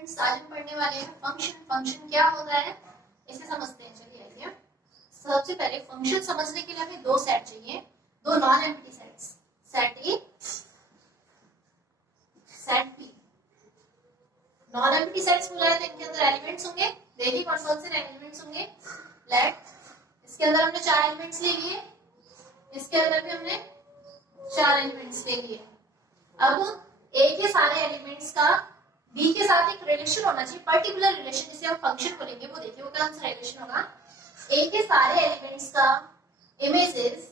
Students, आज हम पढ़ने वाले हैं फंक्शन। फंक्शन क्या होता है इसे समझते हैं। चलिए आइए, सबसे पहले फंक्शन समझने के लिए हमें दो सेट चाहिए, दो non empty sets, set a, set b. Non empty sets बुलाए तो इनके अंदर एलिमेंट्स होंगे। देखिए कौन कौन से एलिमेंट्स होंगे। लेट, इसके अंदर हमने 4 एलिमेंट्स ले लिए, इसके अंदर भी हमने 4 एलिमेंट्स ले लिए। अब ए के सारे एलिमेंट्स का बी के साथ एक रिलेशन होना चाहिए, पर्टिकुलर रिलेशन, जिसे हम फंक्शन बोलेंगे। वो देखिए वो कौन सा रिलेशन होगा। ए के सारे एलिमेंट्स का इमेजेस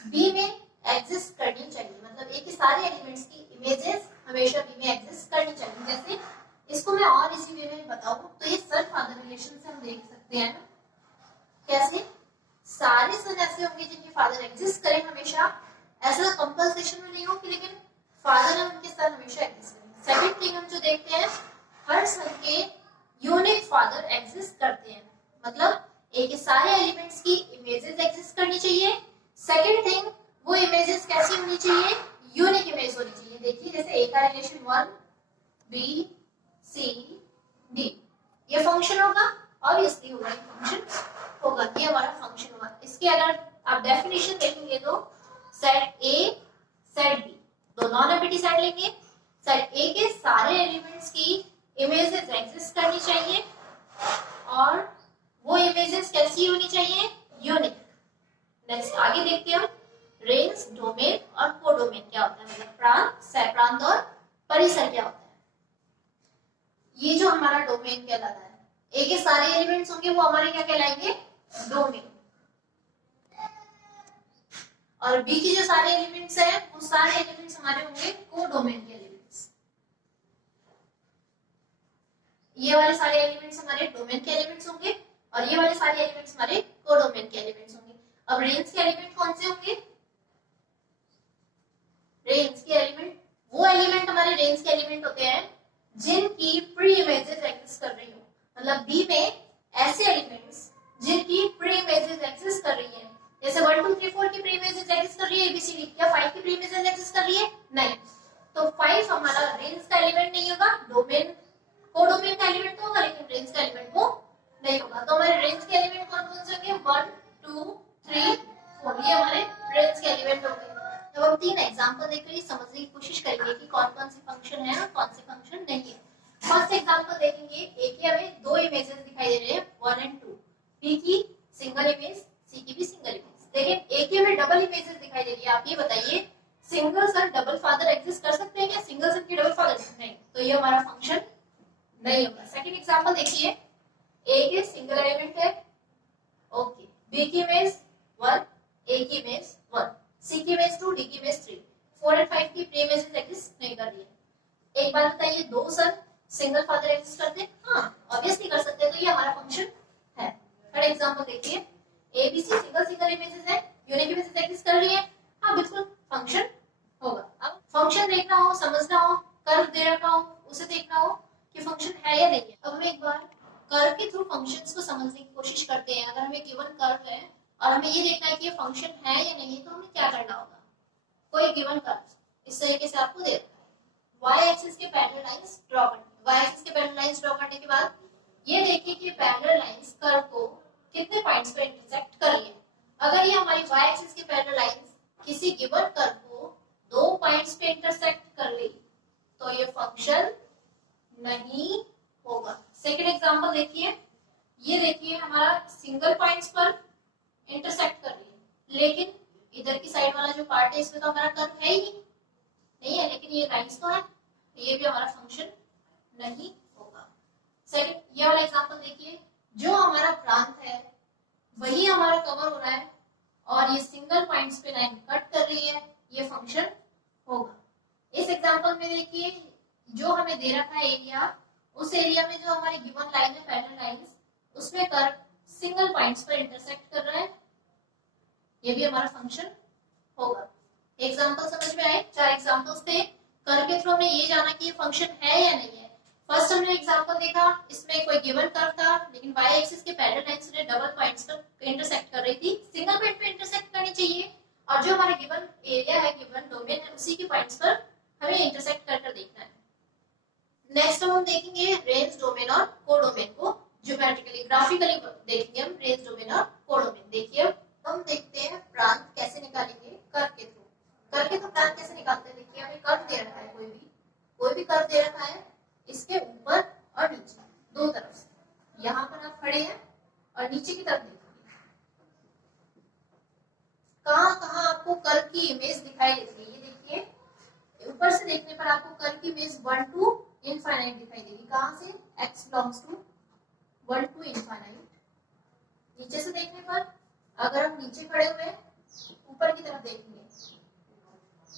बी में एग्जिस्ट करनी चाहिए, मतलब ए के सारे एलिमेंट्स की इमेजेस हमेशा बी में एग्जिस्ट करनी चाहिए। जैसे इसको मैं और इजी वे में बताऊं तो ये सन फादर रिलेशन से हम देख सकते हैं। कैसे? सारे सन ऐसे होंगे जिनके फादर एग्जिस्ट करें हमेशा, ऐसा कंपल्सेशन में नहीं हो कि लेकिन फादर है उनके साथ हमेशा एग्जिस्ट करें। सेकंड थिंग हम जो देखते हैं, हर सन के यूनिक फादर एग्जिस्ट करते हैं, मतलब ए के सारे एलिमेंट्स की इमेजेस एग्जिस्ट करनी चाहिए। सेकंड थिंग, वो इमेजेस कैसी होनी चाहिए? यूनिक इमेज होनी चाहिए। देखिए जैसे ए का रिलेशन 1 बी सी डी, ये फंक्शन होगा, ऑब्वियसली होगा, ये फंक्शन होगा, ये हमारा फंक्शन होगा। इसके अगर आप डेफिनेशन देखेंगे तो सेट ए सेट बी, दो नॉन एम्प्टी सेट लेंगे। सेट ए के सारे एलिमेंट्स की इमेजेस एग्जिस्ट करनी चाहिए और वो इमेजेस कैसी होनी चाहिए? यूनिक। नेक्स्ट आगे देखते हैं हम, रेंज, डोमेन और कोडोमेन क्या होता है, मतलब प्रांत, सह-प्रांत और परिसर क्या होता है। ये जो हमारा डोमेन कहलाता है, ए के सारे एलिमेंट्स होंगे वो हमारे क्या कहलाएंगे? डोमेन। और बी के जो सारे एलिमेंट्स हैं वो सारे एलिमेंट्स हमारे होंगे कोडोमेन के एलिमेंट्स। ये वाले सारे एलिमेंट्स हमारे डोमेन के एलिमेंट्स होंगे और ये वाले सारे एलिमेंट्स हमारे कोडोमेन के एलिमेंट्स होंगे। अब रेंज के एलिमेंट कौन से होंगे? रेंज के एलिमेंट वो एलिमेंट हमारे रेंज के एलिमेंट होते हैं जिनकी प्री इमेजेस एग्जिस्ट कर रही हो, मतलब बी में ऐसे एलिमेंट्स जिनकी प्री इमेजेस एग्जिस्ट कर रही है। जैसे 1 2 3 4 की प्री इमेजेस एग्जिस्ट कर रही है एबीसीडी, क्या 5 की प्री इमेजेस एग्जिस्ट कर रही है? नहीं। तो 5 हमारा रेंज का एलिमेंट नहीं होगा, डोमेन कोडोमेन का एलिमेंट तो होगा लेकिन रेंज का एलिमेंट वो नहीं होगा। तो हमारे रेंज के एलिमेंट कौन कौन से होंगे? 1 2 3 4, ये हमारे रेंज के एलिमेंट होंगे। जब हम 3 एग्जांपल देखकर समझने की कोशिश करेंगे कि कौन कौन से फंक्शन है और कौन से फंक्शन नहीं है। फर्स्ट एग्जांपल देखेंगे, ए की हमें दो इमेजेस दिखाई दे रहे हैं 1 और 2, बी की सिंगल इमेज, सी की भी सिंगल इमेज। लेकिन ए की हमें डबल इमेजेस दिखाई दे रही है। आप ये बताइए, सिंगल सन डबल फादर एग्जिस्ट कर सकते हैं क्या? सिंगल सन की डबल फादर नहीं, तो ये हमारा फंक्शन नहीं होगा। सेकंड एग्जांपल देखिए, ए के सिंगल एलिमेंट है, ओके, बी की इमेज 1, ए की इमेज 1, सी की इमेज 2, डी की इमेज 3, 4 और 5 की प्री इमेजेस एग्जिस्ट नहीं कर रही है। एक बात बताइए, दो सन सिंगल फादर एग्जिस्ट करते हैं? हाँ, ऑब्वियसली कर सकते हैं, तो ये हमारा फंक्शन है। थर्ड एग्जांपल देखिए, a b c single images है, यूनिक इमेजेस एग्जिस्ट कर रही है, हाँ बिल्कुल फंक्शन होगा। अब फंक्शन देखना हो, समझना हो, कर्व दे रखा हो, उसे देखना हो कि फंक्शन है या नहीं है। अब हम एक बार कर्व के थ्रू फंक्शंस को समझने की कोशिश करते हैं। अगर हमें गिवन कर्व है और हमें ये देखना है कि ये फंक्शन है या नहीं, तो हमें क्या करना होगा? कोई गिवन कर्व इस तरीके से आपको दे रखा है, वाई एक्सिस के पैरेलल लाइंस ड्रॉ करनी। वाई एक्सिस के पैरेलल लाइंस ड्रॉ करने के बाद ये देखिए कि पैरेलल लाइंस कर्व को कितने पॉइंट्स पे इंटरसेक्ट कर रही है। अगर ये हमारी वाई एक्सिस के पैरेलल लाइंस किसी गिवन कर्व को 2 पॉइंट्स पे इंटरसेक्ट कर ली तो ये फंक्शन नहीं होगा। सेकंड एग्जांपल देखिए, ये देखिए हमारा सिंगल पॉइंट्स पर इंटरसेक्ट कर रही है, लेकिन इधर की साइड वाला जो पार्ट है इसमें तो हमारा कर्व है ही नहीं है, लेकिन ये लाइंस तो है, तो ये भी हमारा फंक्शन नहीं होगा। सेकंड, ये वाला एग्जांपल देखिए, जो हमारा प्रांत है वही हमारा कवर हो रहा है और ये सिंगल पॉइंट्स पे लाइन कट कर रही है, ये फंक्शन होगा। इस एग्जांपल में देखिए, जो हमें दे रखा है एरिया, उस एरिया में जो हमारी गिवन लाइन है पैरेलल लाइंस, उसमें कर्व सिंगल पॉइंट्स पर इंटरसेक्ट कर रहा है, ये भी हमारा फंक्शन होगा। एग्जांपल समझ में आए? 4 एग्जांपल्स थे। कर्व के थ्रू हमने ये जाना कि ये फंक्शन है या नहीं है। फर्स्ट हमने एग्जांपल देखा, इसमें कोई गिवन कर्व था लेकिन वाई एक्सिस के पैरेलल लाइंस ने डबल पॉइंट्स पर इंटरसेक्ट कर रही थी, सिंगल पॉइंट पे इंटरसेक्ट करनी चाहिए, और जो हमारा गिवन एरिया है, गिवन डोमेन है, उसी के पॉइंट्स पर हमें इंटरसेक्ट कर देखना है। नेक्स्ट हम देखेंगे रेंज डोमेन और कोडोमेन को ज्योमेट्रिकली ग्राफिकली देखेंगे हम रेंज डोमेन और कोडोमेन। देखिए हम देखते हैं प्रांत कैसे निकालेंगे कर्व के थ्रू। कर्व के थ्रू प्रांत कैसे निकालते हैं, देखिए हमें कर्व दे रखा है, कोई भी कर्व दे रखा है, इसके ऊपर और नीचे दो तरफ से। यहाँ पर आप खड़े हैं और नीचे की तरफ देखेंगे कहाँ कहाँ आपको कर्व की इमेज दिखाई देती है। ये देखिए ऊपर से देखने पर आपको कर्व की इमेज 1 to इनफाइनाइट दिखाई देगी। कहाँ से, x belongs to 1 to infinite. नीचे से देखने पर अगर हम नीचे खड़े हुए ऊपर की तरफ देखेंगे,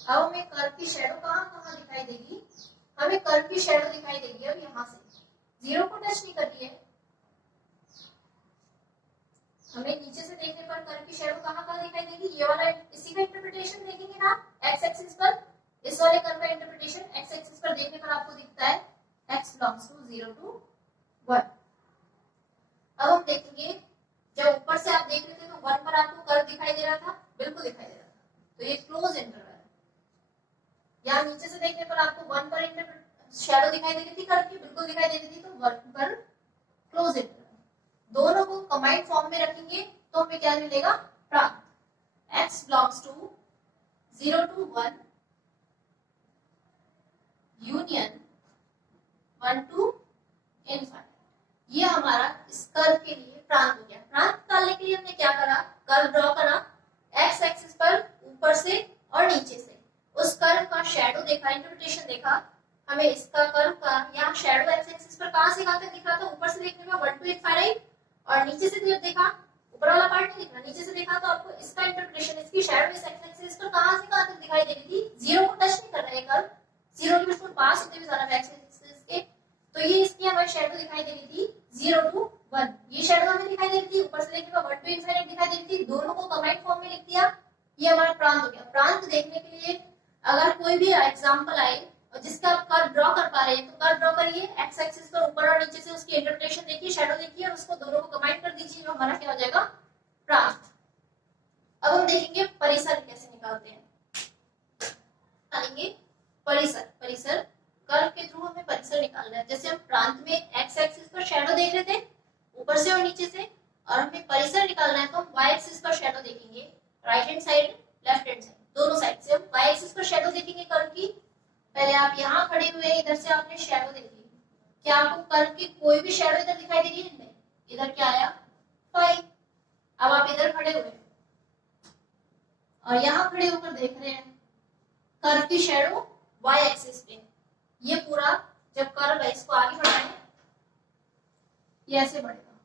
अब हमें कर्व की शैडो कहाँ कहाँ दिखाई देगी, हमें कर्व की शैडो दिखाई देगी अब यहाँ से, जीरो को टच नहीं कर रही है। हमें नीचे से देखने पर कर्व की शैडो कहाँ कहाँ दिखाई देगी, ये वाला, इसी का इंटरप्रिटेशन देखेंगे ना एक्स एक्सिस पर। इस वाले कर्व का इंटरप्रिटेशन एक्स एक्सिस पर देखने पर आपको दिखता है x बिलोंग्स टू 0 to 1। अब हम देखेंगे जब ऊपर से आप देख रहे थे तो 1 पर आपको कर्व दिखाई दे रहा था, बिल्कुल दिखाई दे रहा था, तो ये क्लोज इंटरवल है। यहाँ नीचे से देखने पर आपको 1 पर शैडो दिखाई दे रही थी कर्व की, बिल्कुल दिखाई दे रही थी, तो 1 पर क्लोज इंटरवल। दोनों को कंबाइंड फॉर्म में रखेंगे तो हमें क्या मिलेगा, प्रांत x belongs to 0 to 1 union 1 to infinite. ये हमारा इस कर्व के लिए प्रांत हो गया। प्रांत निकालने के लिए हमने क्या करा, कर्व ड्रॉ करा एक्स एक्सिस पर ऊपर से और नीचे से, उस कर्व का शैडो देखा, इंटरप्रिटेशन देखा। हमें इसका कर्व का यहाँ शैडो एक्स एक्सिस पर कहां से कहां तक दिख रहा था, ऊपर से देखने में 1 to इनफाइनाइट, और नीचे से जब देखा ऊपर वाला पार्ट नहीं दिख रहा, नीचे से देखा तो आपको इसका इंटरप्रिटेशन, इसकी शैडो इस एक्स एक्सिस पर कहां से कहां तक दिखाई दे रही थी, जीरो को टच नहीं कर रहा है कर्व, जीरो के बिल्कुल पास होते हुए जा रहा है एक्स एक्सिस के, तो ये इसकी हमें शैडो दिखाई दे रही थी 0 to 1। ये शैडो हमें दिखाई दे रही थी, ऊपर से देखने पर 1 to इनफाइनाइट दिखाई दे रही थी, दोनों को कंबाइंड फॉर्म में लिख दिया, ये हमारा प्रांत हो गया। प्रांत देखने के लिए अगर कोई भी एग्जांपल आए और जिसका आप कर्व ड्रॉ कर पा रहे हैं तो कर्व ड्रॉ करिए, एक्स एक्सिस पर ऊपर और नीचे से उसकी इंटरप्रिटेशन देखिए, शैडो देखिए और उसको दोनों को कंबाइन कर दीजिए, जो हमारा क्या हो जाएगा, प्रांत। अब हम देखेंगे परिसर कैसे निकालते हैं। निकालेंगे परिसर। परिसर कर्व के थ्रू हमें परिसर निकालना है। जैसे हम प्रांत में एक्स एक्सिस पर शैडो देख रहे थे ऊपर से और नीचे से, और हमें परिसर निकालना है तो हम वाई एक्सिस पर शैडो देखेंगे, right hand side left hand side दोनों साइड से हम वाई एक्सिस पर शैडो देखेंगे कर्व की। पहले आप यहाँ खड़े हुए, इधर से आपने शैडो देखी, क्या आपको कर्व की कोई भी शैडो इधर दिखाई दे रही है, नहीं, इधर क्या आया, फाई। अब आप इधर खड़े हुए और यहाँ खड़े होकर देख रहे हैं कर्व की शैडो वाई एक्सिस पे, ये पूरा जब कर्व है इसको आगे बढ़ाएं, ये ऐसे बढ़ेगा,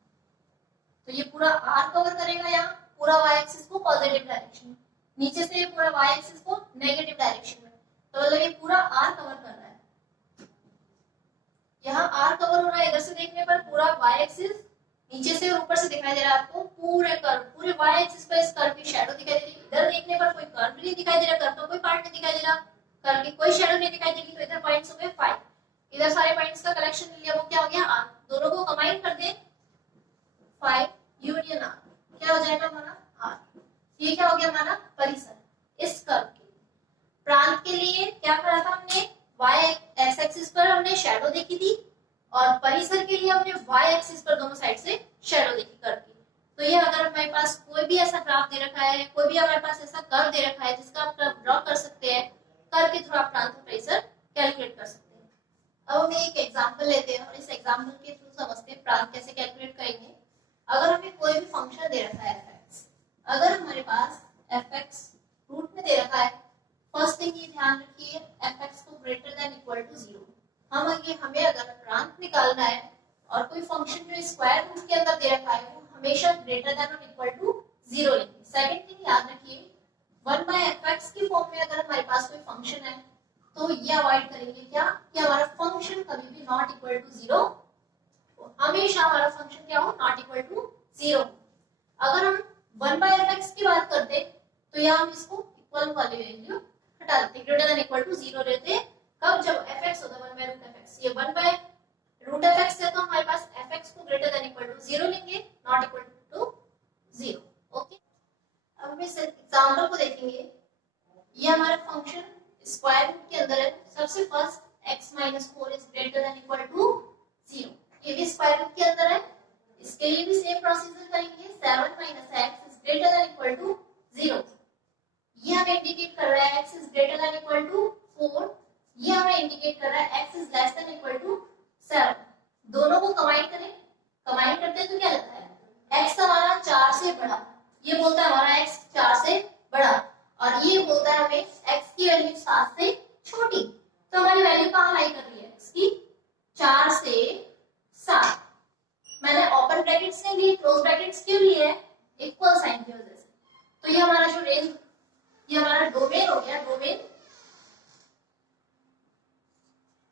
तो ये पूरा आर कवर करेगा, यहाँ पूरा वाई एक्सिस को पॉजिटिव डायरेक्शन, नीचे से ये पूरा वाई एक्सिस को नेगेटिव डायरेक्शन में, तो मतलब ये पूरा आर कवर कर रहा है। यहाँ आर कवर हो रहा है, इधर से देखने पर पूरा वाई एक्सिस, नीचे से और ऊपर से दिखाई दे रहा है आपको पूरे कर्व, पूरे वाई एक्सिस पर इस कर्व की शैडो दिखाई दे रही है। इधर देखने पर कोई कर्व नहीं दिखाई दे रहा, कर्व का कोई पार्ट नहीं दिखाई दे रहा, कर्व की कोई शैडो नहीं दिखाई देगी, तो इधर पॉइंट्स हो गए 5, इधर सारे पॉइंट्स का कलेक्शन ले लिया, वो क्या हो गया, आर। दोनों को कंबाइन कर दे, 5 यूनियन आर, क्या हो जाएगा हमारा, आर। ये क्या हो गया हमारा परिसर। इस कर्व के प्रांत के लिए क्या करा था हमने, वाई एक्स एक्सिस पर हमने शैडो देखी थी, और परिसर के लिए हमने वाई एक्सिस पर दोनों साइड से शैडो देखी कर्व की। तो ये अगर हमारे पास कोई भी ऐसा ग्राफ दे रखा है, कोई भी हमारे पास ऐसा कर्व दे रखा है जिसका आप ड्रॉ कर सकते हैं, कर्व के थ्रू आप प्रांत और परिसर कैलकुलेट कर सकते हैं। अब हम एक एग्जांपल लेते हैं और इस एग्जांपल के थ्रू समझते हैं प्रांत कैसे कैलकुलेट करेंगे। अगर हमें कोई भी फंक्शन दे रखा है fx, अगर हमारे पास fx रूट में दे रखा है, फर्स्ट थिंग ये ध्यान रखिए fx को ग्रेटर देन इक्वल टू 0। हमें अगर प्रांत निकालना है और कोई फंक्शन जो स्क्वायर रूट के अंदर दे रखा है वो हमेशा ग्रेटर देन और इक्वल टू 0 लेंगे। सेकंड थिंग याद रखिए 1/fx की फॉर्म में अगर हमारे पास कोई फंक्शन है तो ये अवॉइड करेंगे क्या, कि हमारा फंक्शन कभी भी नॉट इक्वल टू 0, हमेशा हमारा फंक्शन क्या हो, नॉट इक्वल टू 0। अगर हम 1/fx की बात करते तो यहाँ हम इसको इक्वल वाली वैल्यू हटा देते, ग्रेटर देन इक्वल टू 0 लेते, कब, जब fx होता है 1/√fx, ये 1/√fx है तो हमारे पास fx को ग्रेटर देन इक्वल टू 0 लेंगे, नॉट इक्वल टू 0। ओके, अब हम इस एग्जांपल को देखेंगे। ये हमारा फंक्शन स्क्वायर रूट के अंदर है। सबसे first x minus 4 is greater than equal to 0। ये भी स्क्वायर रूट के अंदर है, इसके लिए भी सेम प्रोसीजर करेंगे। 7 minus x is greater than equal to 0। ये हमें इंडिकेट कर रहा है x is greater than equal to 4। ये हमें इंडिकेट कर रहा है x is less than equal to 7। दोनों को कंबाइन करें, कंबाइन करते हैं तो क्या लगता है x हमारा 4 से बड़ा, ये बोलता है हमारा x 4 से बड़ा, और ये बोलता है हमें x की वैल्यू 7 से छोटी। तो हमारी वैल्यू कहाँ लाई कर रही है x की? 4 से 7। मैंने ओपन ब्रैकेट्स नहीं लिए, क्लोज ब्रैकेट्स क्यों लिए है? इक्वल साइन की वजह से। तो ये हमारा जो रेंज, ये हमारा डोमेन हो गया। डोमेन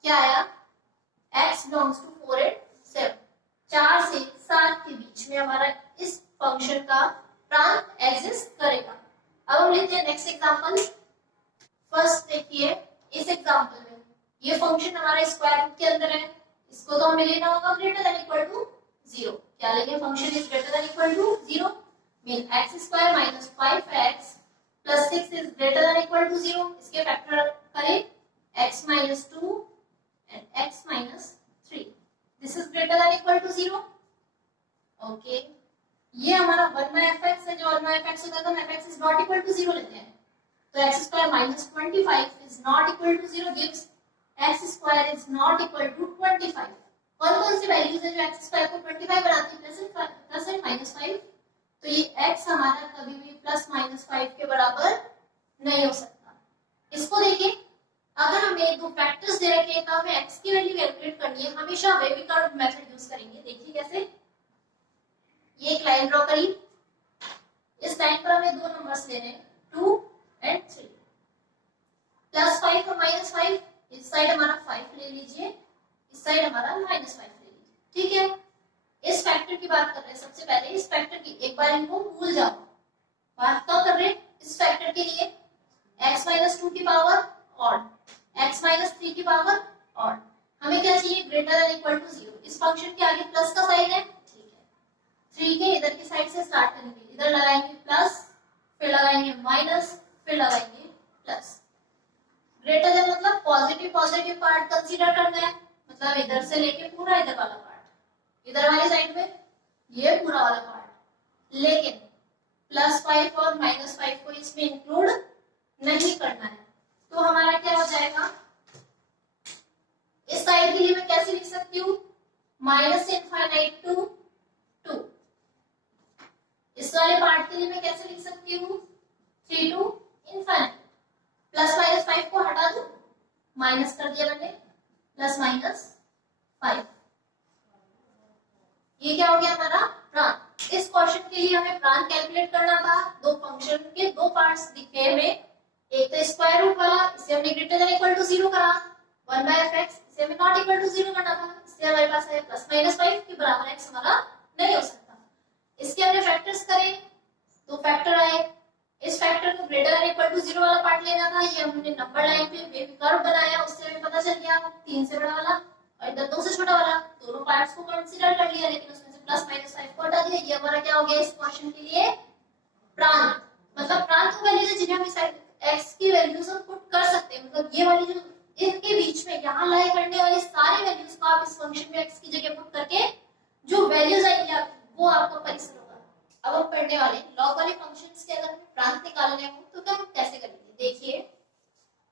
क्या आया? x belongs to 4 and 7। 4 से 7 के बीच में हमारा इस फंक्शन का प्रांत एग्जिस्ट करेगा। अब हम लेते हैं नेक्स्ट एग्जांपल। फर्स्ट देखिए, इस एग्जांपल में ये फंक्शन हमारा स्क्वायर रूट के अंदर है, इसको तो हमें लेना होगा ग्रेटर देन इक्वल टू 0। क्या लेंगे? Function is greater than equal to 0 mean x square minus 5x plus 6 is greater than equal to 0। इसके फैक्टर करें, x minus 2 and x minus 3. This is greater than equal to 0. Okay. ये हमारा 1 by fx है, जो 1 by fx होता है तो हम fx is not equal to 0 लेते हैं। तो x square minus 25 is not equal to 0 gives x square is not equal to 25। कौन सी वैल्यूज है जो x स्क्वायर को 25 बनाती है? Plus and minus 5। तो ये x हमारा कभी भी प्लस माइनस 5 के बराबर नहीं हो सकता। इसको देखिए, अगर हमें दो फैक्टर्स दे रखे हैं तो हमें x की वैल्यू कैलकुलेट करनी है, हमेशा वेवी कर्व मेथड यूज करेंगे। देखिए कैसे, ये एक लाइन ड्रॉ करी, इस लाइन पर हमें दो नंबर्स लेने हैं 2 and 3। प्लस 5 और माइनस 5, इस साइड हमारा 5 ले लीजिए, इस साइड हमारा माइनस 5 ले लीजिए। ठीक है, इस फैक्टर की बात कर रहे हैं। सबसे पहले इस फैक्टर की, एक बार इनको भूल जाओ, बात क्या कर रहे हैं इस फैक्टर के लिए? x माइनस 2 की पावर ऑड, x माइनस 3 की पावर ऑड। हमें क्या चाहिए? Greater than equal to 0। इस फंक्शन के आगे प्लस का साइन है, ठीक है। 3 के इधर की साइड से स्टार्ट करेंगे, इधर लगाएंगे प्लस, फिर लगाएंगे माइनस, फिर लगाएंगे प्लस। ग्रेटर देन मतलब पॉजिटिव पॉजिटिव पार्ट कंसीडर करना है, मतलब इधर से लेके पूरा इधर वाला पार्ट, इधर वाली साइड में ये पूरा वाला पार्ट। लेकिन प्लस 5 और माइनस 5 को इसमें इंक्लूड नहीं करना है। तो हमारा क्या हो जाएगा? इस साइड के लिए मैं कैसे लिख सकती हूँ? Minus infinite to 2। इस वाले पार्ट के लिए मैं कैसे लिख सकती हूँ? 3 टू इनफाइनाइट। प्लस माइनस 5 को हटा दो, माइनस कर दिया मैंने, प्लस माइनस 5। ये क्या हो गया हमारा? प्रांत। इस क्वेश्चन के लिए हमें प्रांत कैलकुलेट करना था। दो फंक्शन के दो पार्ट्स दिखे हमें, एक तो स्क्वायर रूट वाला, इसे हमने ग्रेटर देन इक्वल टू 0 करा, 1 by fx, इसे हमें नॉट इक्वल टू 0 करना था, इसलिए हमारे पास है प्लस माइनस 5 के बराबर x हमारा नहीं हो सकता। इसके हमने फैक्टर्स करे, तो फैक्टर आए, इस फैक्टर को ग्रेटर देन इक्वल टू 0 वाला पार्ट लेना था, ये हमने नंबर लाइन पे वेव कर्व बनाया, उससे हमें पता चल गया 3 से बड़ा वाला और इधर 2 से छोटा वाला, दोनों पार्ट्स को कंसीडर कर लिया, लेकिन उसमें से प्लस माइनस 5 को हटा दिया। ये हमारा क्या हो गया इस क्वेश्चन के लिए? प्रांत। मतलब प्रांत वो वैल्यूज है जिन्हें हम इस x की वैल्यूज हम पुट कर सकते हैं, मतलब ये वाली जो इनके बीच में यहाँ लाई करने वाली सारी वैल्यूज को आप इस फंक्शन में x की जगह पुट करके जो वैल्यूज आएंगी वो आपका परिसर होगा। अब हम पढ़ने वाले लॉग वाले फंक्शंस के अगर हमें प्रांत निकालने हो तो हम कैसे करेंगे? देखिए,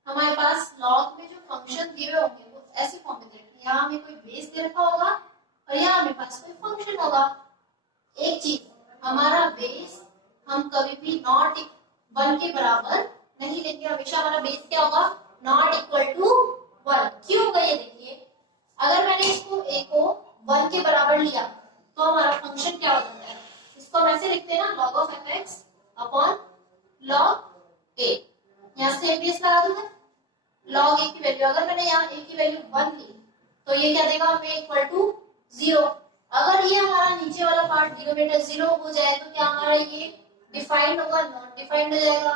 हमारे पास लॉग में जो फंक्शन दिए हुए होंगे वो ऐसी फॉर्म में दे रखे हैं, यहाँ हमें कोई बेस दे रखा होगा और यहाँ हमें पास कोई फंक्शन होगा। एक चीज, हमारा बेस हम कभी भी नॉट 1 के बराबर नहीं लेंगे, हमेशा हमारा बेस क्या होगा? Not equal to 1। क्यों होगा ये देखिए, अगर मैंने इसको a को 1 के बराबर लिया तो हमारा फंक्शन क्या हो जाता है? इसको हम ऐसे लिखते हैं ना, log of fx upon log a। यहाँ से बेस लगा दूंगा, log a की वैल्यू, अगर मैंने यहाँ a की वैल्यू 1 ली तो ये क्या देगा हमें? Equal to 0। अगर ये हमारा नीचे वाला पार्ट डिनोमिनेटर 0 हो जाए तो क्या हमारा ये डिफाइंड होगा? नॉट डिफाइंड हो जाएगा,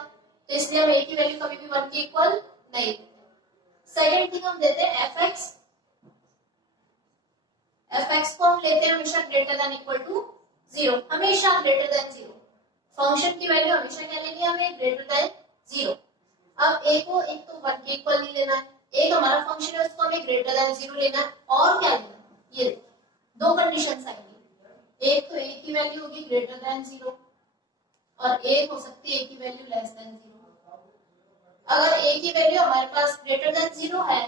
तो इसलिए हम a की वैल्यू कभी भी 1 के इक्वल नहीं देते। सेकेंड थिंग हम देते हैं fx। fx को हम लेते हैं हमेशा ग्रेटर देन इक्वल टू 0, हमेशा ग्रेटर देन 0। फंक्शन की वैल्यू हमेशा क्या लेनी है हमें? Greater than 0। अब a को एक तो 1 के इक्वल नहीं लेना है, एक हमारा फंक्शन है उसको हमें ग्रेटर देन 0 लेना है और क्या लेना है, ये दो कंडीशंस आएंगी। एक तो ए की वैल्यू होगी ग्रेटर देन 0 और एक हो सकती है ए की वैल्यू लेस देन 0। अगर ए की वैल्यू हमारे पास ग्रेटर देन 0 है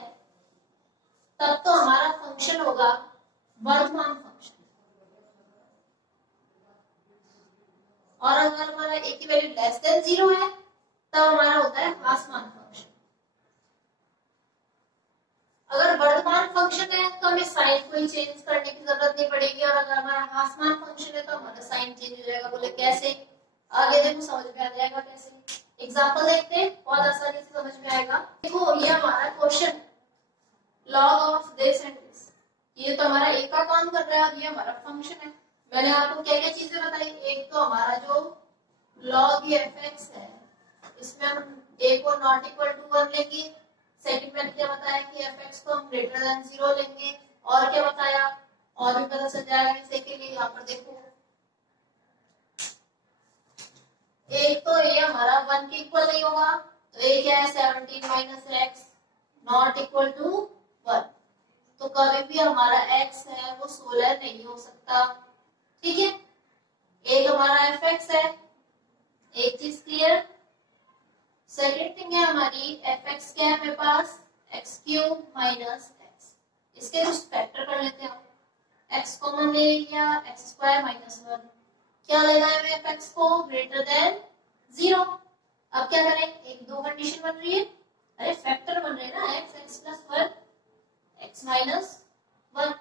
तब तो हमारा फंक्शन होगा वर्धमान फंक्शन, और अगर हमारा ए की वैल्यू लेस देन 0 है तब हमारा होता है ह्रासमान फंक्शन। अगर वर्धमान फंक्शन है तो हमें साइन कोई चेंज करने की जरूरत नहीं पड़ेगी, और अगर हमारा ह्रासमान फंक्शन है तो हमारा साइन चेंज हो जाएगा। बोले कैसे? आगे देखो समझ में आ जाएगा कैसे। एग्जांपल देखते हैं, बहुत आसानी से समझ में आएगा। देखो ये हमारा question log of this and this, ये तो हमारा ए का काम कर रहा है और ये हमारा फंक्शन है। मैंने आपको क्या क्या चीजें बताई, एक तो हमारा जो लॉग एफ है इसमें हम ए को नॉट इक्वल टू 1 लेंगे। सेकंड मैंने क्या बताया कि एफ को हम ग्रेटर देन 0 लेंगे, और क्या बताया और भी पता चल जाएगा इसे के लिए। यहाँ पर देखो एक तो ए हमारा 1 के इक्वल नहीं होगा, तो ए क्या है 17 minus x not equal to 1, तो कभी भी हमारा x है वो 16 नहीं हो सकता। ठीक है, एक हमारा एफ है, एक चीज क्लियर। सेकेंड थिंग है हमारी एफ क्या है मेरे पास एक्स क्यूब माइनस एक्स, इसके कुछ फैक्टर कर लेते हैं। एक्स कॉमन ले लिया, एक्स स्क्वायर माइनस 1, क्या लेना है हमें एफ को ग्रेटर देन 0। अब क्या करें, एक दो कंडीशन बन रही है, अरे फैक्टर बन रहे हैं ना, x x plus 1 x minus 1।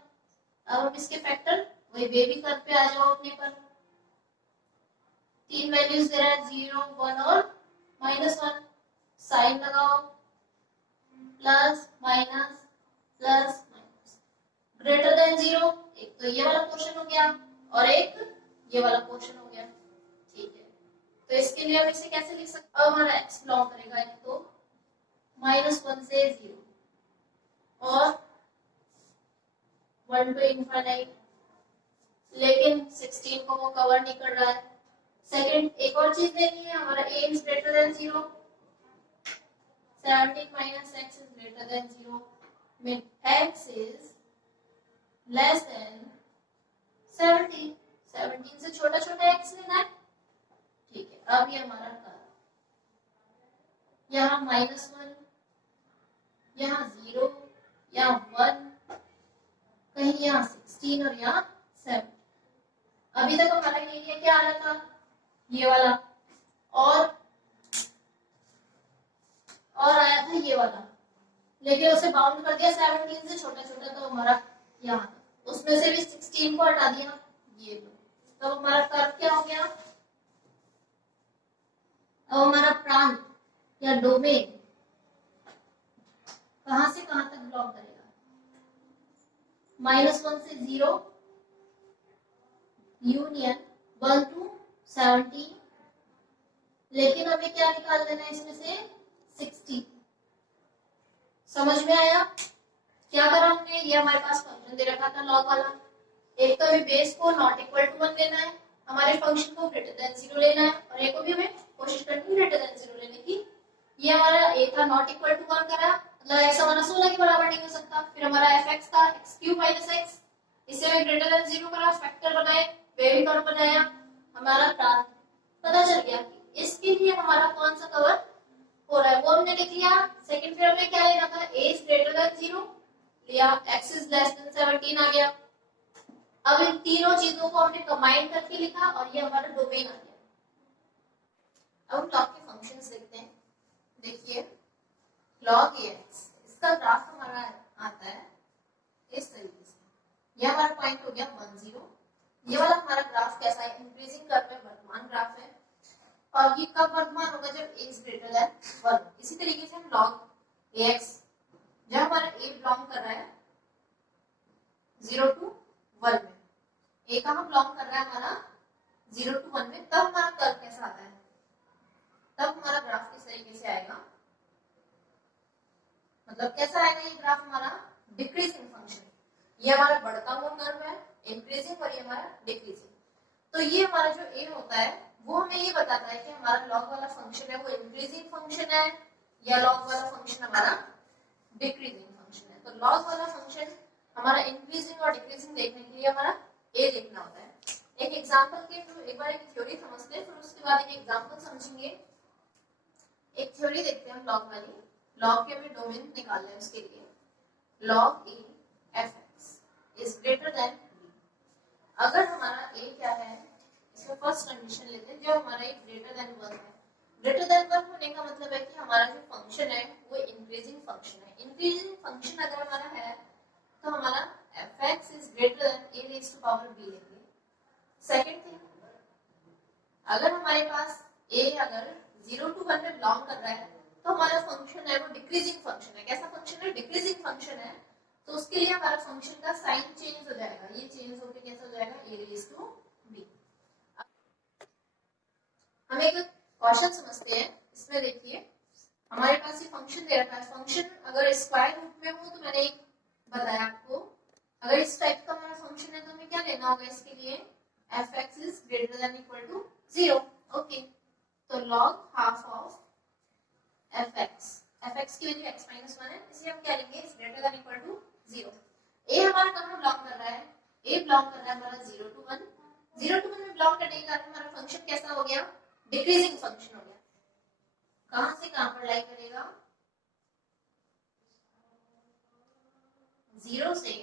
अब हम इसके फैक्टर वही बेबी कर्व पे आ जाओ अपने पर, तीन वैल्यूज दे रहा है 0 1 और -1, साइन लगाओ plus minus plus minus greater than 0। एक तो ये वाला पोर्शन हो गया और एक ये वाला पोर्शन हो गया। ठीक है, तो इसके लिए हम इसे कैसे लिख सकते हैं, अब हमारा x बिलोंग करेगा एक तो -1 से 0 और 1 to इनफाइनाइट, लेकिन 16 को वो कवर नहीं कर रहा है। सेकंड एक और चीज देखनी है, हमारा a is greater than 0, 17 minus x is greater than 0, mean x is less than 17, 17 से छोटा छोटा x लेना है। ठीक है, अब ये हमारा कर्व, यहाँ -1, यहाँ 0, यहाँ 1, कहीं यहाँ 16 और यहाँ 7। अभी तक हमारा एरिया क्या आ रहा था, ये वाला, और आया था ये वाला, लेकिन उसे बाउंड कर दिया 17 से छोटा छोटा, तो हमारा यहाँ उसमें से भी 16 को हटा दिया ये, तो हमारा कर्व क्या हो गया। अब हमारा प्रांत या डोमेन कहां से कहां तक बिलोंग करेगा, -1 से 0 यूनियन 1 to 17, लेकिन हमें क्या निकाल देना है इसमें से 60। समझ में आया क्या करा हमने, ये हमारे पास फंक्शन दे रखा था लॉग वाला, एक तो हमें बेस को नॉट इक्वल टू 1 लेना है, हमारे फंक्शन को ग्रेटर देन 0 लेना है, और एक को भी हमें कोशिश करनी है ग्रेटर देन 0 लेने की। ये हमारा a था नॉट इक्वल टू 1 करा, मतलब x हमारा 16 के बराबर नहीं हो सकता। फिर हमारा fx था x क्यूब माइनस x, इसे हमें ग्रेटर देन 0 करा, फैक्टर बनाए, बेबी कर्व बनाया, हमारा प्रांत पता चल गया कि इसके लिए हमारा कौन सा कवर हो रहा है वो हमने लिख लिया। सेकंड फिर हमने क्या लेना था, a is greater than 0 लिया, x is less than 17 आ गया। अब इन तीनों चीजों को हमने कंबाइन करके लिखा और ये हमारा डोमेन आ गया। अब हम लॉग के फंक्शंस देखते हैं। देखिए log ax, इसका ग्राफ हमारा आता है इस तरीके से, ये हमारा पॉइंट हो गया 1 0, ये वाला हमारा ग्राफ कैसा है, इंक्रीजिंग कर्व में वर्तमान ग्राफ है, और ये कब वर्तमान होगा जब a is greater than 1। इसी तरीके से हम log ax, जब हमारा a बिलोंग कर रहा है 0 to 1 में, a कहाँ बिलोंग कर रहा है हमारा 0 to 1 में, तब हमारा कर्व कैसा आता है, तब हमारा ग्राफ किस तरीके से आएगा, मतलब कैसा आएगा ये ग्राफ हमारा, डिक्रीजिंग फंक्शन, ये हमारा बढ़ता हुआ कर्व है इंक्रीजिंग, और ये हमारा डिक्रीजिंग। तो ये हमारा जो a होता है वो हमें ये बताता है कि हमारा लॉग वाला फंक्शन है वो इंक्रीजिंग फंक्शन है या लॉग वाला फंक्शन हमारा डिक्रीजिंग फंक्शन है। तो लॉग वाला फंक्शन हमारा इंक्रीजिंग और डिक्रीजिंग देखने के लिए हमारा ए देखना होता है। एक एग्जांपल के थ्रू एक बार एक थ्योरी समझते हैं, फिर उसके बाद एक एग्जांपल समझेंगे। एक थ्योरी देखते हैं हम लॉग वाली। लॉग के हमें डोमेन निकालना है, उसके लिए log a f(x) is greater than b। अगर हमारा a क्या है, इसमें फर्स्ट कंडीशन लेते हैं, जो हमारा a ग्रेटर देन 1 है। ग्रेटर देन 1 होने का मतलब है कि हमारा जो फंक्शन है वो इंक्रीजिंग फंक्शन है। इंक्रीजिंग फंक्शन अगर हमारा है तो हमारा f(x) is greater than a raised to power b लेंगे। सेकंड थिंग, अगर हमारे पास a अगर 0 to 1 में बिलोंग कर रहा है तो हमारा फंक्शन है वो डिक्रीजिंग फंक्शन है। कैसा फंक्शन है? डिक्रीजिंग फंक्शन है। तो उसके लिए हमारा फंक्शन का साइन चेंज हो जाएगा, ये चेंज होकर कैसा हो जाएगा, a raised to b। हम एक क्वेश्चन समझते हैं। इसमें देखिए हमारे पास ये फंक्शन दे रखा है। फंक्शन अगर स्क्वायर रूट में हो तो मैंने एक बताया आपको, अगर इस टाइप का हमारा फंक्शन है तो हमें क्या लेना होगा इसके लिए, f(x) is greater than equal to 0। Okay, तो log हाफ ऑफ f(x) की वैल्यू x minus 1 है, इसे हम क्या लेंगे, is greater than equal to 0। a हमारा कहाँ बिलोंग कर रहा है, a बिलोंग कर रहा है हमारा 0 to 1। 0 to 1 में बिलोंग करने के कारण हमारा फंक्शन कैसा हो गया, डिक्रीजिंग फंक्शन हो गया। कहां से कहां पर लाई करेगा, 0 से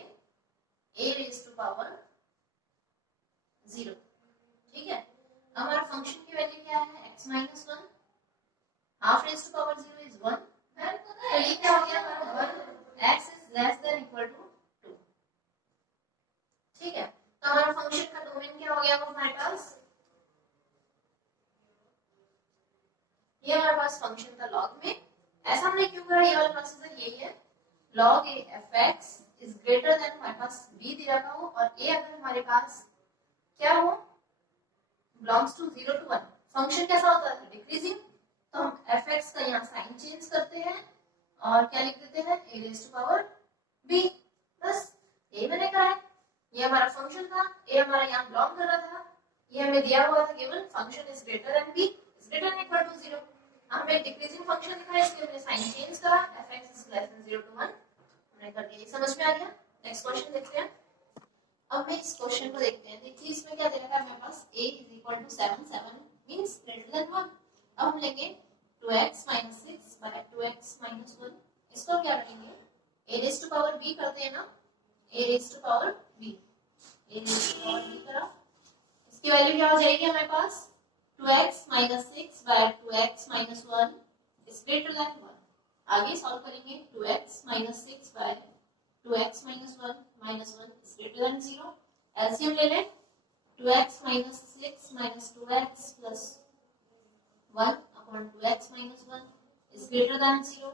a raised to power 0। ठीक है, हमारा फंक्शन की वैल्यू क्या है, x minus 1, half raised to power 0 is 1। तो ये क्या हो गया हमारा 1, x is less than equal to 2। ठीक है, तो हमारा फंक्शन का डोमेन क्या हो गया हमारे पास, ये हमारे पास फंक्शन था लॉग में। ऐसा हमने क्यों करा, ये वाला प्रोसीजर यही है, log a f(x) is greater than हमारे पास b दे रखा हो और a अगर हमारे पास क्या हो, belongs to 0 to 1, फंक्शन कैसा होता है, डिक्रीजिंग। तो हम f(x) का यहाँ साइन चेंज करते हैं और क्या लिख देते हैं, a raised to power b। बस ये मैंने कहा है, ये हमारा फंक्शन था, a हमारा यहाँ बिलोंग कर रहा था, ये हमें दिया हुआ था केवल function is greater than b is greater than equal to 0। हमें एक डिक्रीजिंग फंक्शन दिखा है, इसलिए हमने साइन चेंज करा, f(x) is less than 0 to 1 हमने कर दिया। समझ में आ गया? नेक्स्ट क्वेश्चन देखते हैं। अब मैं इस क्वेश्चन को देखते हैं। देखिए इसमें क्या दे रखा है मेरे पास, a is equal to 7, 7 means greater than 1। अब हम लेंगे 2x minus 6 by 2x minus 1, इसको क्या करेंगे, a raised to power b करते हैं ना, a raised to power b, a raised to power b करा, इसकी वैल्यू क्या हो जाएगी हमारे पास, 2x minus 6 by 2x minus 1 is greater than 1। आगे सॉल्व करेंगे, 2x minus 6 by 2x minus 1 minus 1 is greater than 0। LCM ले लें, 2x minus 6 minus 2x plus 1 upon 2x minus 1 is greater than 0।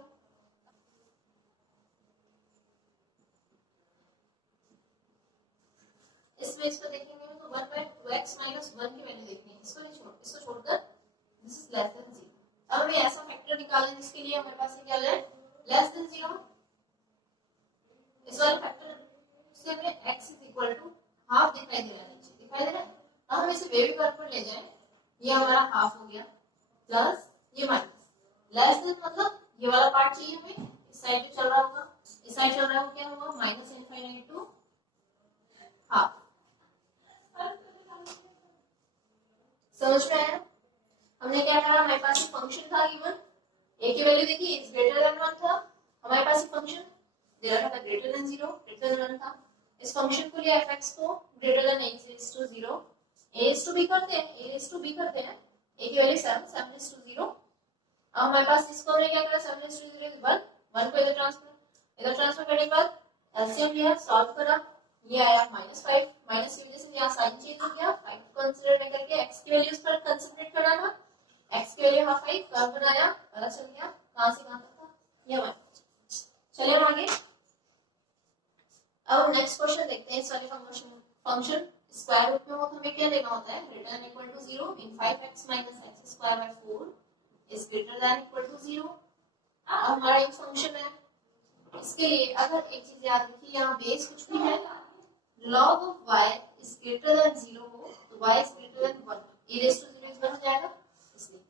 इसमें इसको देखेंगे तो 1 by 2x minus 1 की value देखनी है, इसको छोड़कर this is less than 0। अब हमें ऐसा फैक्टर निकालना है जिसके लिए हमारे पास क्या है, लेस देन 0। इस वाले फैक्टर से हमें x is equal to half दिखाई दे रहा है, नीचे दिखाई दे रहा है। अब हम इसे वेव इक्वेशन पर ले जाएं, ये हमारा हाफ हो गया प्लस ये माइनस, लेस देन मतलब ये वाला पार्ट चाहिए हमें, इस साइड पे चल रहा होगा, इस साइड चल रहा होगा, क्या हुआ, माइनस इनफाइनाइट टू हाफ। समझ में आया? हमने क्या करा, हमारे पास एक फंक्शन था गिवन, a की वैल्यू देखिए इज ग्रेटर देन 1 था, हमारे पास एक फंक्शन दे रखा था ग्रेटर देन 0, ग्रेटर देन 1 था। इस फंक्शन को लिया f(x) को greater then a is to 0, a is to b करते हैं, a is to b करते हैं, a की वैल्यू 7, 7 is to 0। अब हमारे पास इसको हमने क्या करा, 7 is to 0 is 1, 1 को इधर ट्रांसफर करने के बाद एलसीएम लिया, सॉल्व करा, ये आया -5, माइनस की वजह से यहाँ साइन चेंज हो गया, 5 को कंसीडर नहीं करके x की वैल्यू पर कंसीडर करना था, x की वैल्यू हाफ 5 कर्व बनाया, पता चल गया कहां से कहां तक था, ये 1। चलिए हम आगे। अब नेक्स्ट क्वेश्चन देखते हैं। इस वाले फंक्शन स्क्वायर रूट में हो तो हमें क्या लेना होता है, greater than equal to 0 mean 5x minus x square by 4 is greater than equal to 0। अब हमारा एक फंक्शन है, इसके लिए अगर एक चीज याद रखिए, यहाँ बेस कुछ भी है, log of y is greater than 0 हो तो y is greater than 1, e raised to 0 इस बार हो जाएगा इसलिए।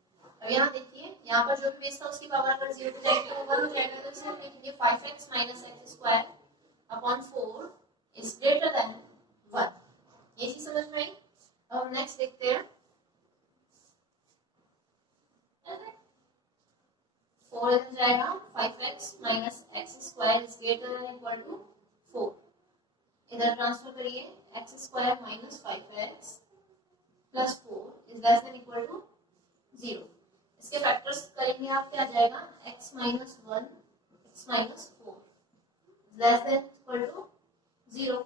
अब यहाँ देखिए यहाँ पर जो भी बेस था उसकी पावर अगर 0 पे जाएगी तो 1 हो जाएगा, तो इसे हम लिखेंगे 5x minus x square upon 4 is greater then 1। ये चीज समझ में आई। अब नेक्स्ट देखते हैं 4 इधर जाएगा, 5x minus x square is greater than equal to 4, इधर ट्रांसफर करिए, x square minus 5x plus 4 is less than equal to 0। इसके फैक्टर्स करेंगे आप, क्या जाएगा, x minus 1 x minus 4 less than equal to 0।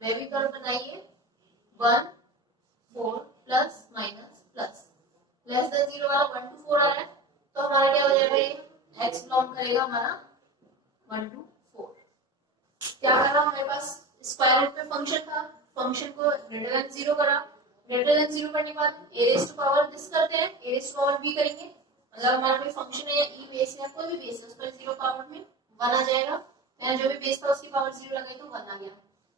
वे भी कर्व बनाइए, 1 4 plus minus plus less than 0 वाला 1 to 4 आ रहा है, तो हमारा क्या हो जाएगा, ये x बिलोंग करेगा हमारा 1 to 4। क्या करा हमारे पास, स्क्वायर रूट में फंक्शन था, फंक्शन को ग्रेटर देन 0 करा, ग्रेटर देन 0 करने के बाद a raise to power this करते हैं, a raise to power b करेंगे, मतलब हमारा कोई फंक्शन है या e बेस है, कोई भी बेस है, उस पर 0 पावर में 1 आ जाएगा, यहाँ जो भी बेस था उसकी पावर 0 लगाई तो 1 आ गया।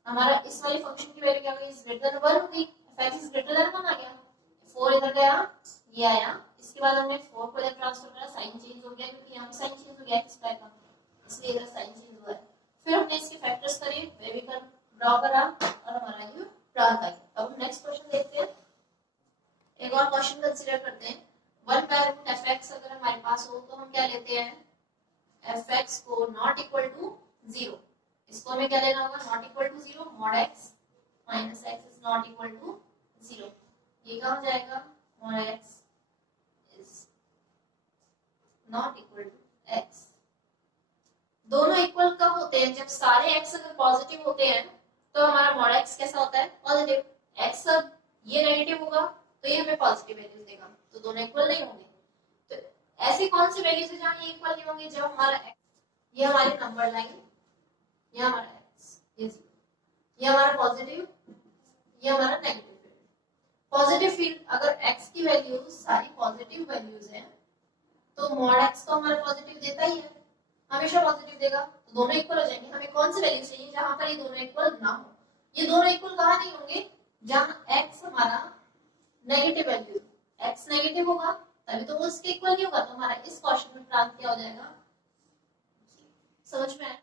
हमारा इस वाले फंक्शन की वैल्यू क्या गई, ग्रेटर देन 1 होगी, f इज ग्रेटर देन 1 आ गया, 4 इधर गया, ये आया, इसके बाद हमने 4 को इधर ट्रांसफर करा, साइन चेंज हो गया क्योंकि यहाँ पे साइन चेंज हो गया x स्क्वायर का, इसलिए इधर साइन चेंज हुआ है। फिर हमने इसके फैक्टर्स करे, वे भी कर ड्रॉ करा और हमारा ये प्राप्त आई। अब नेक्स्ट क्वेश्चन देखते हैं, एक और क्वेश्चन कंसीडर करते हैं। 1 बाय रूट fx अगर हमारे पास हो तो हम क्या लेते हैं, fx को नॉट इक्वल टू 0, इसको हमें क्या लेना होगा, not equal to 0, mod x minus x is not equal to 0। ये क्या हो जाएगा, mod x is not equal to x। दोनों इक्वल कब होते हैं, जब सारे x अगर पॉजिटिव होते हैं तो हमारा मॉड x कैसा होता है, पॉजिटिव। x अब ये नेगेटिव होगा तो ये हमें पॉजिटिव वैल्यूज देगा, तो दोनों इक्वल नहीं होंगे। तो ऐसी कौन सी वैल्यूज है जहां ये इक्वल नहीं होंगे, जब हमारा x, ये हमारी नंबर लाइन, ये हमारा x, ये हमारा पॉजिटिव, ये हमारा नेगेटिव। पॉजिटिव फील्ड अगर x की वैल्यूज सारी पॉजिटिव वैल्यूज हैं तो मॉड x तो हमारा पॉजिटिव देता ही है, हमेशा पॉजिटिव देगा, तो दोनों इक्वल हो जाएंगे। हमें कौन सी वैल्यू चाहिए जहां पर ये दोनों इक्वल ना हो, ये दोनों इक्वल कहां नहीं होंगे, जहां x हमारा नेगेटिव वैल्यू, x नेगेटिव होगा तभी तो वो इसके इक्वल नहीं होगा, तो हमारा इस क्वेश्चन में प्राप्त क्या हो जाएगा, समझ में आया।